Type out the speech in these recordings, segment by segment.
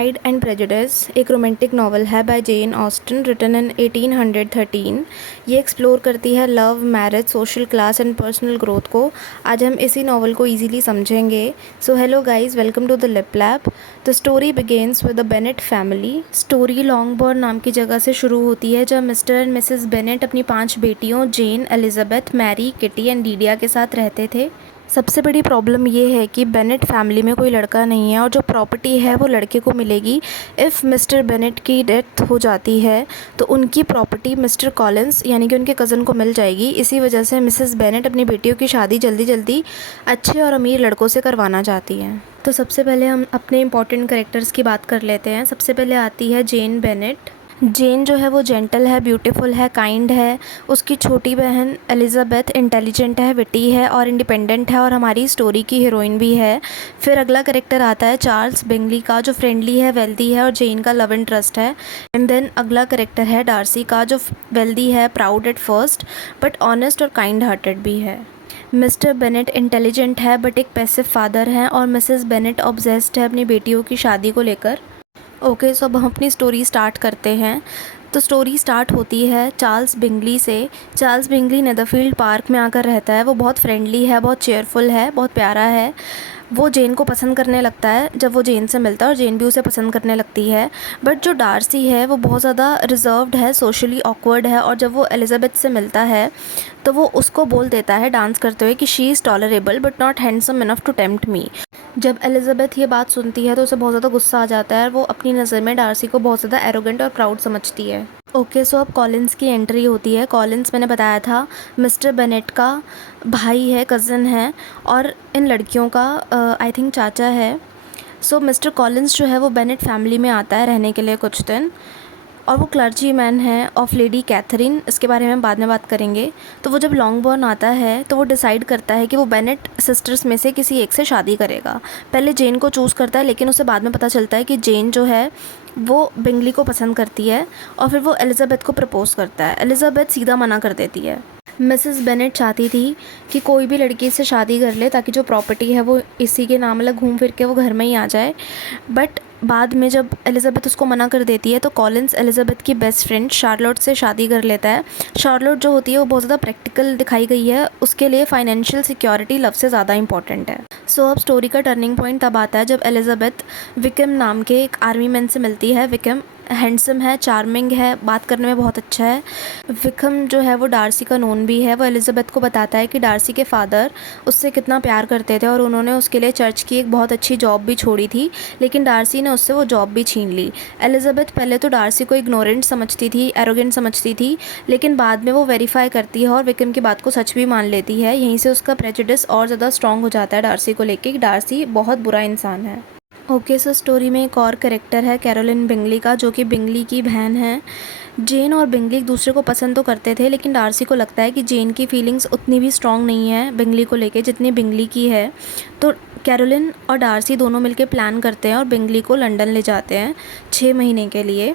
Pride and prejudice एक romantic novel है by Jane Austen written in 1813। ये explore करती है love, marriage, social class and personal growth को। आज हम इसी नॉवल को इजीली समझेंगे। So hello guys, welcome to the lip lab. The story begins with the Bennet family. Story Longbourn नाम की जगह से शुरू होती है जब मिस्टर एंड मिसेस बेनेट अपनी 5 बेटियों जेन, एलिजाबेथ, मैरी, किटी एंड डीडिया के साथ रहते थे। सबसे बड़ी प्रॉब्लम ये है कि बेनेट फैमिली में कोई लड़का नहीं है और जो प्रॉपर्टी है वो लड़के को मिलेगी। इफ़ मिस्टर बेनेट की डेथ हो जाती है तो उनकी प्रॉपर्टी मिस्टर कॉलिंस यानी कि उनके कज़न को मिल जाएगी। इसी वजह से मिसेस बेनेट अपनी बेटियों की शादी जल्दी जल्दी अच्छे और अमीर लड़कों से करवाना चाहती हैं। तो सबसे पहले हम अपने इंपॉर्टेंट कैरेक्टर्स की बात कर लेते हैं। सबसे पहले आती है जेन बेनेट। जेन जो है वो जेंटल है, ब्यूटीफुल है, काइंड है। उसकी छोटी बहन एलिजाबेथ इंटेलिजेंट है, विटी है और इंडिपेंडेंट है और हमारी स्टोरी की हीरोइन भी है। फिर अगला कैरेक्टर आता है चार्ल्स बिंगली का, जो फ्रेंडली है, वेल्दी है और जेन का लव इंटरेस्ट है। एंड देन अगला कैरेक्टर है डार्सी का, जो वेल्दी है, proud at first but honest और काइंड हार्टेड भी है। मिस्टर बेनेट इंटेलिजेंट है बट एक पैसिव फादर हैं और मिसेस बेनेट ऑब्सेस्ड है अपनी बेटियों की शादी को लेकर। ओके, सो अब हम अपनी स्टोरी स्टार्ट करते हैं। तो स्टोरी स्टार्ट होती है चार्ल्स बिंगली से। चार्ल्स बिंगली नेदरफील्ड पार्क में आकर रहता है। वो बहुत फ्रेंडली है, बहुत चेयरफुल है, बहुत प्यारा है। वो जेन को पसंद करने लगता है जब वो जेन से मिलता है और जेन भी उसे पसंद करने लगती है। बट जो डार्सी है वो बहुत ज़्यादा रिजर्व्ड है, सोशली ऑकवर्ड है और जब वो एलिजाबेथ से मिलता है तो वो उसको बोल देता है डांस करते हुए कि she is tolerable but not handsome enough to tempt me. जब एलिजाबेथ ये बात सुनती है तो उसे बहुत ज़्यादा गुस्सा आ जाता है और वो अपनी नज़र में डार्सी को बहुत ज़्यादा एरोगेंट और प्राउड समझती है। ओके, सो अब कॉलिंस की एंट्री होती है। कॉलिंस मैंने बताया था मिस्टर बेनेट का भाई है, कज़न है और इन लड़कियों का आई थिंक चाचा है। सो मिस्टर कॉलिंस जो है वो बेनेट फैमिली में आता है रहने के लिए कुछ दिन और वो क्लर्जी मैन है ऑफ लेडी कैथरीन। इसके बारे में बाद में बात करेंगे। तो वो जब लॉन्गबोर्न आता है तो वो डिसाइड करता है कि वो बेनेट सिस्टर्स में से किसी एक से शादी करेगा। पहले जेन को चूज़ करता है लेकिन उसे बाद में पता चलता है कि जेन जो है वो बिंगली को पसंद करती है और फिर वो एलिजाबेथ को प्रपोज़ करता है। एलिजाबेथ सीधा मना कर देती है। मिसेस बेनेट चाहती थी कि कोई भी लड़की से शादी कर ले ताकि जो प्रॉपर्टी है वो इसी के नाम, मतलब घूम फिर के वो घर में ही आ जाए। बट बाद में जब एलिजाबेथ उसको मना कर देती है तो कॉलिंस एलिजाबेथ की बेस्ट फ्रेंड शार्लोट से शादी कर लेता है। शार्लोट जो होती है वो बहुत ज़्यादा प्रैक्टिकल दिखाई गई है। उसके लिए फाइनेंशियल सिक्योरिटी लव से ज़्यादा इंपॉर्टेंट है। सो अब स्टोरी का टर्निंग पॉइंट तब आता है जब एलिजाबेथ विकम नाम के एक आर्मी मैन से मिलती है। विकम हैंडसम है, चार्मिंग है, बात करने में बहुत अच्छा है। विकम जो है वो डार्सी का नोन भी है। वो एलिजाबेथ को बताता है कि डार्सी के फादर उससे कितना प्यार करते थे और उन्होंने उसके लिए चर्च की एक बहुत अच्छी जॉब भी छोड़ी थी, लेकिन डार्सी ने उससे वो जॉब भी छीन ली। एलिजाबेथ पहले तो डार्सी को इग्नोरेंट समझती थी, एरोगेंट समझती थी, लेकिन बाद में वो वेरीफाई करती है और विकम की बात को सच भी मान लेती है। यहीं से उसका प्रेजुडिस और ज़्यादा स्ट्रॉन्ग हो जाता है डार्सी को लेके कि डार्सी बहुत बुरा इंसान है। ओके, सो स्टोरी में एक और कैरेक्टर है कैरोलिन बिंगली का, जो कि बिंगली की बहन है। जेन और बिंगली एक दूसरे को पसंद तो करते थे लेकिन डार्सी को लगता है कि जेन की फीलिंग्स उतनी भी स्ट्रॉन्ग नहीं है बिंगली को लेके जितनी बिंगली की है। तो कैरोलिन और डार्सी दोनों मिलकर प्लान करते हैं और बिंगली को लंदन ले जाते हैं 6 महीने के लिए।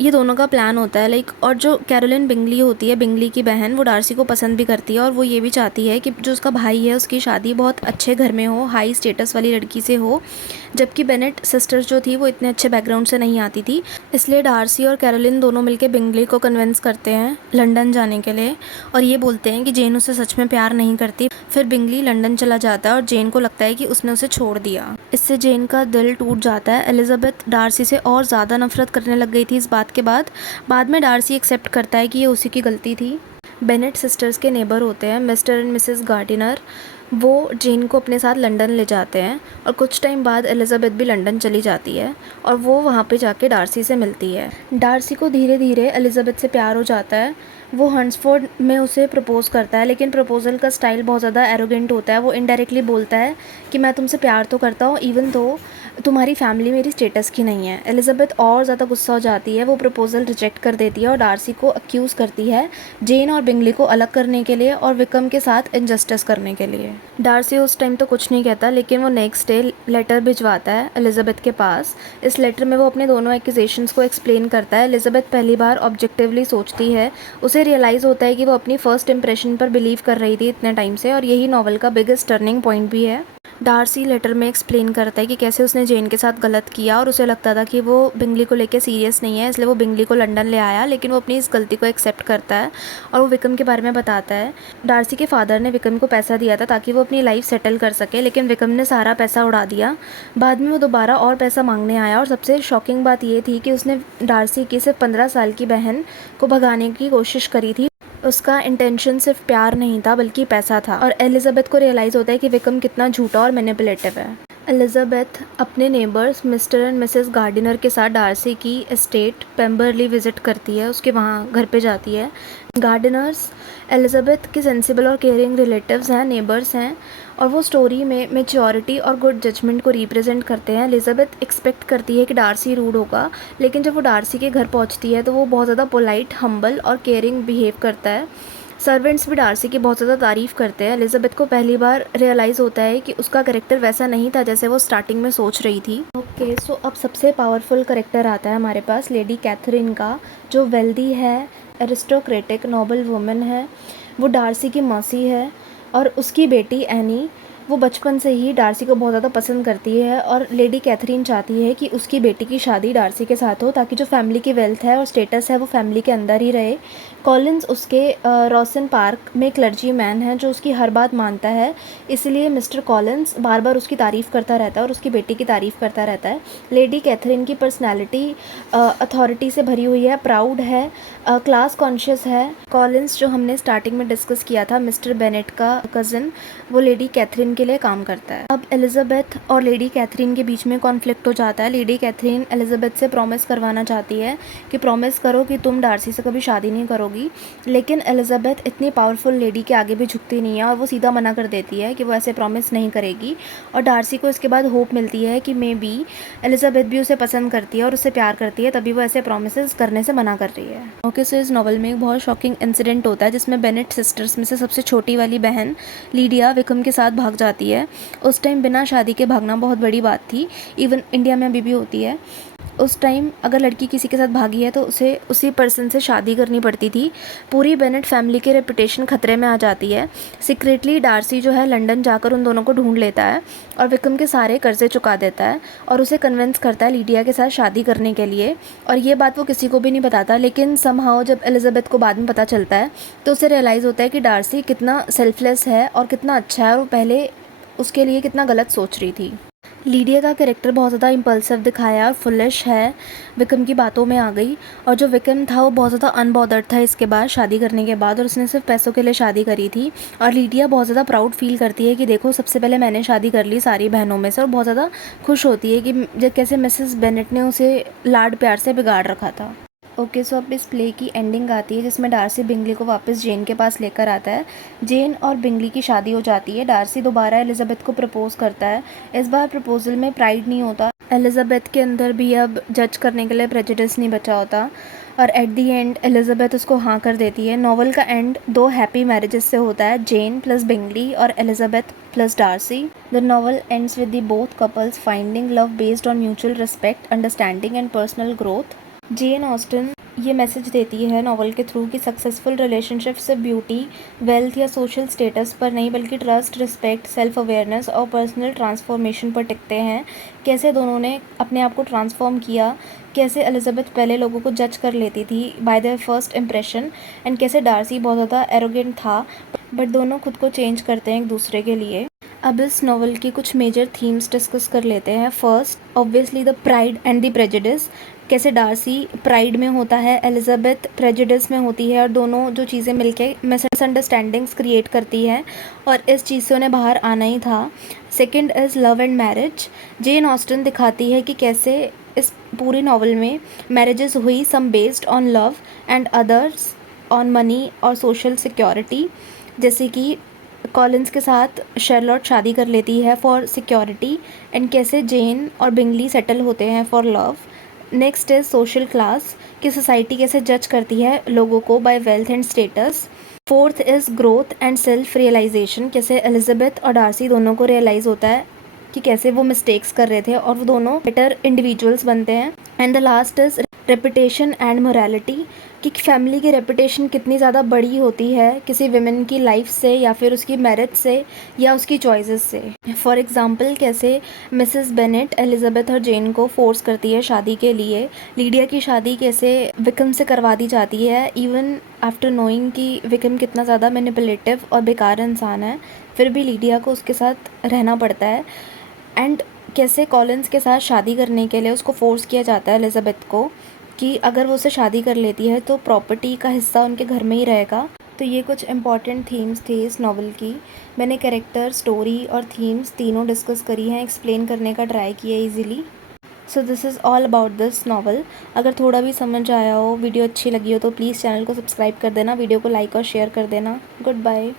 ये दोनों का प्लान होता है और जो कैरोलिन बिंगली होती है, बिंगली की बहन, वो डार्सी को पसंद भी करती है और वो ये भी चाहती है कि जो उसका भाई है उसकी शादी बहुत अच्छे घर में हो, हाई स्टेटस वाली लड़की से हो। जबकि बेनेट सिस्टर्स जो थी वो इतने अच्छे बैकग्राउंड से नहीं आती थी। इसलिए डार्सी और कैरोलिन दोनों मिलकर बिंगली को कन्विंस करते हैं लंदन जाने के लिए और ये बोलते हैं कि जेन उसे सच में प्यार नहीं करती। फिर बिंगली लंदन चला जाता है और जेन को लगता है कि उसने उसे छोड़ दिया। इससे जेन का दिल टूट जाता है। एलिजाबेथ डार्सी से और ज़्यादा नफरत करने लग गई थी इस बात के बाद में डार्सी एक्सेप्ट करता है कि ये उसी की गलती थी। बेनेट सिस्टर्स के नेबर होते हैं मिस्टर एंड मिसेस गार्डिनर। वो जेन को अपने साथ लंदन ले जाते हैं और कुछ टाइम बाद एलिजाबेथ भी लंदन चली जाती है और वो वहाँ पे जाके डार्सी से मिलती है। डार्सी को धीरे धीरे एलिजाबेथ से प्यार हो जाता है। वो हंट्सफोर्ड में उसे प्रपोज़ करता है लेकिन प्रपोज़ल का स्टाइल बहुत ज़्यादा एरोगेंट होता है। वो इनडायरेक्टली बोलता है कि मैं तुमसे प्यार तो करता हूँ इवन तो तुम्हारी फैमिली मेरी स्टेटस की नहीं है। एलिजाबेथ और ज़्यादा गुस्सा हो जाती है। वो प्रपोज़ल रिजेक्ट कर देती है और डार्सी को अक्यूज़ करती है जेन और बिंगली को अलग करने के लिए और विकम के साथ इनजस्टिस करने के लिए। डार्सी उस टाइम तो कुछ नहीं कहता लेकिन वो नेक्स्ट डे लेटर भिजवाता है एलिजाबेथ के पास। इस लेटर में वो अपने दोनों एक्यूजेशंस को एक्सप्लेन करता है। एलिजाबेथ पहली बार ऑब्जेक्टिवली सोचती है। उसे रियलाइज़ होता है कि वो अपनी फ़र्स्ट इंप्रेशन पर बिलीव कर रही थी इतने टाइम से और यही नॉवल का बिगेस्ट टर्निंग पॉइंट भी है। डार्सी लेटर में एक्सप्लेन करता है कि कैसे उसने जेन के साथ गलत किया और उसे लगता था कि वो बिंगली को लेके सीरियस नहीं है, इसलिए वो बिंगली को लंदन ले आया, लेकिन वो अपनी इस गलती को एक्सेप्ट करता है और वो विक्रम के बारे में बताता है। डार्सी के फादर ने विक्रम को पैसा दिया था ताकि वो अपनी लाइफ सेटल कर सके, लेकिन विक्रम ने सारा पैसा उड़ा दिया। बाद में वो दोबारा और पैसा मांगने आया और सबसे शॉकिंग बात ये थी कि उसने डार्सी की सिर्फ 15 साल की बहन को भगाने की कोशिश करी थी। उसका इंटेंशन सिर्फ प्यार नहीं था बल्कि पैसा था। और एलिजाबेथ को रियलाइज़ होता है कि विक्रम कितना झूठा और मैनिपुलेटिव है। एलिजाबेथ अपने neighbours mister and Mrs Gardiner के साथ डार्सी की एस्टेट पेम्बरली विजिट करती है, उसके वहाँ घर पे जाती है। गार्डिनर्स एलिजाबेथ के सेंसिबल और केयरिंग रिलेटिव्स हैं, नेबर्स हैं, और वो स्टोरी में मेच्योरिटी और गुड जजमेंट को रिप्रेजेंट करते हैं। एलिजाबेथ एक्सपेक्ट करती है कि डार्सी रूड होगा, लेकिन जब वो डार्सी के घर पहुंचती है तो वो बहुत ज़्यादा पोलाइट, हम्बल और केयरिंग बिहेव करता है। सर्वेंट्स भी डार्सी की बहुत ज़्यादा तारीफ़ करते हैं। एलिजाबेथ को पहली बार रियलाइज़ होता है कि उसका करेक्टर वैसा नहीं था जैसे वो स्टार्टिंग में सोच रही थी। ओके, सो अब सबसे पावरफुल करेक्टर आता है हमारे पास लेडी कैथरीन का, जो वेल्दी है, एरिस्टोक्रेटिक, नोबल वुमेन है। वो डार्सी की मौसी है और उसकी बेटी एनी, वो बचपन से ही डार्सी को बहुत ज़्यादा पसंद करती है और लेडी कैथरीन चाहती है कि उसकी बेटी की शादी डार्सी के साथ हो ताकि जो फैमिली की वेल्थ है और स्टेटस है वो फैमिली के अंदर ही रहे। कॉलिन्स उसके रॉसन पार्क में क्लर्जी मैन है जो उसकी हर बात मानता है, इसलिए मिस्टर कॉलिन्स बार बार उसकी तारीफ़ करता रहता है और उसकी बेटी की तारीफ़ करता रहता है। लेडी कैथरीन की पर्सनैलिटी अथॉरिटी से भरी हुई है, प्राउड है, क्लास कॉन्शियस है। कॉलिन्स, जो हमने स्टार्टिंग में डिस्कस किया था, मिस्टर बेनेट का कज़न, वो लेडी कैथरीन के लिए काम करता है। अब एलिजाबेथ और लेडी कैथरीन के बीच में कॉन्फ्लिक्ट हो जाता है। लेडी कैथरीन एलिजाबेथ से प्रॉमिस करवाना चाहती है कि प्रॉमिस करो कि तुम डार्सी से कभी शादी नहीं करोगी, लेकिन एलिजाबेथ इतनी पावरफुल लेडी के आगे भी झुकती नहीं है और वो सीधा मना कर देती है कि वो ऐसे प्रॉमिस नहीं करेगी। और डार्सी को इसके बाद होप मिलती है कि मे बी एलिजाबेथ भी उसे पसंद करती है और उससे प्यार करती है, तभी वो ऐसे प्रॉमिसेस करने से मना कर रही है। ओके, सो इस नॉवल में एक बहुत शॉकिंग इंसिडेंट होता है जिसमें बेनेट सिस्टर्स में से सबसे छोटी वाली बहन लीडिया विक्रम के साथ भाग जाती है। उस टाइम बिना शादी के भागना बहुत बड़ी बात थी, इवन इंडिया में अभी भी होती है। उस टाइम अगर लड़की किसी के साथ भागी है तो उसे उसी पर्सन से शादी करनी पड़ती थी। पूरी बेनेट फैमिली की रेपुटेशन खतरे में आ जाती है। सीक्रेटली डार्सी जो है लंदन जाकर उन दोनों को ढूंढ लेता है और विक्रम के सारे कर्जे चुका देता है और उसे कन्विंस करता है लीडिया के साथ शादी करने के लिए। और ये बात वो किसी को भी नहीं बताता, लेकिन समहाउ जब एलिजाबेथ को बाद में पता चलता है तो उसे रियलाइज़ होता है कि डार्सी कितना सेल्फलेस है और कितना अच्छा है और वो पहले उसके लिए कितना गलत सोच रही थी। लीडिया का कैरेक्टर बहुत ज़्यादा इम्पल्सिव दिखाया और फुलिश है, विक्रम की बातों में आ गई। और जो विक्रम था वो बहुत ज़्यादा अनबॉदर्ड था इसके बाद, शादी करने के बाद, और उसने सिर्फ पैसों के लिए शादी करी थी। और लीडिया बहुत ज़्यादा प्राउड फील करती है कि देखो सबसे पहले मैंने शादी कर ली सारी बहनों में से, और बहुत ज़्यादा खुश होती है कि कैसे मिसेस बेनेट ने उसे लाड प्यार से बिगाड़ रखा था। ओके, सो अब इस प्ले की एंडिंग आती है जिसमें डार्सी बिंगली को वापस जेन के पास लेकर आता है। जेन और बिंगली की शादी हो जाती है। डार्सी दोबारा एलिजाबेथ को प्रपोज करता है। इस बार प्रपोजल में प्राइड नहीं होता, एलिजाबेथ के अंदर भी अब जज करने के लिए प्रेजुडिस नहीं बचा होता, और एट दी एंड एलिजाबेथ उसको हाँ कर देती है। नॉवल का एंड 2 हैप्पी मैरिजेस से होता है, जेन प्लस बिंगली और Elizabeth plus Darcy. The novel ends with the both couples finding love based on mutual respect, understanding and personal growth. Jane Austen ये मैसेज देती है नॉवल के through कि successful relationship सिर्फ ब्यूटी, वेल्थ या social status पर नहीं बल्कि ट्रस्ट, रिस्पेक्ट, सेल्फ अवेयरनेस और पर्सनल ट्रांसफॉर्मेशन पर टिकते हैं। कैसे दोनों ने अपने आप को ट्रांसफॉर्म किया, कैसे एलिजाबेथ पहले लोगों को जज कर लेती थी bye there first impression, and कैसे डार्सी बहुत ज़्यादा एरोगेंट था, बट दोनों खुद को चेंज करते हैं एक दूसरे के लिए। अब इस नॉवल की कुछ मेजर थीम्स डिस्कस कर लेते हैं। First, obviously the pride and the prejudice, कैसे डार्सी प्राइड में होता है, एलिजाबेथ प्रेजुडिस में होती है, और दोनों जो चीज़ें मिलके मिसअंडरस्टैंडिंग्स क्रिएट करती हैं और इस चीज़ से उन्हें बाहर आना ही था। Second is love and marriage. Jane Austen दिखाती है कि कैसे इस पूरी नॉवल में मैरिजेस हुई, some based on love and others on money और सोशल सिक्योरिटी, जैसे कि कॉलिन्स के साथ शर्लॉट शादी कर लेती है फॉर सिक्योरिटी, एंड कैसे जेन और बिंगली सेटल होते हैं for love. Next is social class, कि सोसाइटी कैसे जज करती है लोगों को by wealth and status. Fourth is growth and self realization, कैसे एलिजाबेथ और डार्सी दोनों को रियलाइज़ होता है कि कैसे वो मिस्टेक्स कर रहे थे और वो दोनों बेटर इंडिविजुअल्स बनते हैं। And the last is reputation and morality, कि फैमिली की रेपुटेशन कितनी ज़्यादा बड़ी होती है किसी विमेन की लाइफ से या फिर उसकी मेरिट से या उसकी चॉइसेस से। फॉर एग्ज़ाम्पल कैसे मिसेस बेनेट एलिज़ाबेथ और जेन को फोर्स करती है शादी के लिए, लीडिया की शादी कैसे विक्रम से करवा दी जाती है इवन आफ्टर नोइंग कि विक्रम कितना ज़्यादा मैनिपुलेटिव और बेकार इंसान है, फिर भी लीडिया को उसके साथ रहना पड़ता है। एंड कैसे कॉलिंस के साथ शादी करने के लिए उसको फोर्स किया जाता है एलिज़ाबेथ को कि अगर वो उससे शादी कर लेती है तो प्रॉपर्टी का हिस्सा उनके घर में ही रहेगा। तो ये कुछ इंपॉर्टेंट थीम्स थे इस नावल की। मैंने कैरेक्टर, स्टोरी और थीम्स तीनों डिस्कस करी हैं, एक्सप्लेन करने का ट्राई किया easily. So this is all about this novel. अगर थोड़ा भी समझ आया हो, वीडियो अच्छी लगी हो तो प्लीज़ चैनल को सब्सक्राइब कर देना, वीडियो को लाइक और शेयर कर देना। Good bye.